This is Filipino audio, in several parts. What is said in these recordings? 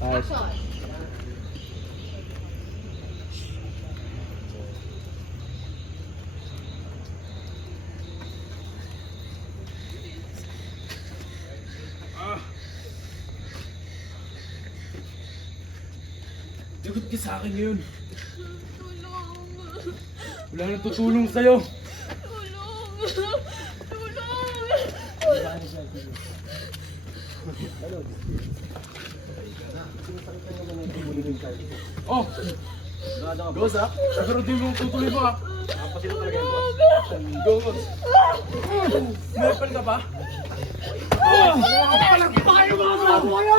Action. Lagot ka sa akin ngayon. Tulong. Wala nang tutulong sa'yo. Tulong. Tulong. Oh! Go, Zach. Siguro din mong tutuloy mo, ha? Go, go. Meron ka ba? Palang tayo mga bravo kayo!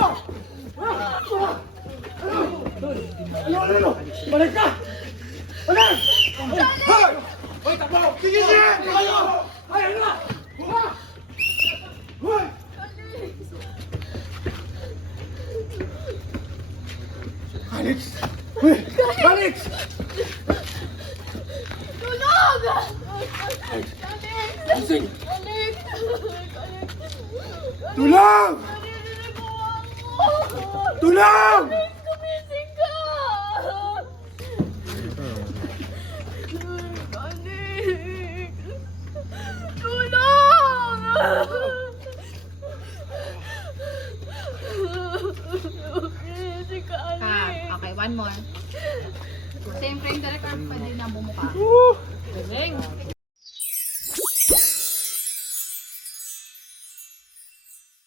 Ano? Balik ka! Balik! Hoy! Hoy, takbo! Tigilin! Kayo! Ay, ano na? Buka! Hoy! Alex! Hoy! Alex! Tulong! Gising! Alex! Tulong! Tulong! Gumising ka! Alex! Tulong! Gumising ka, Alex! Okay, one more. Same frame direct arm pa din ang bumuka. Galing.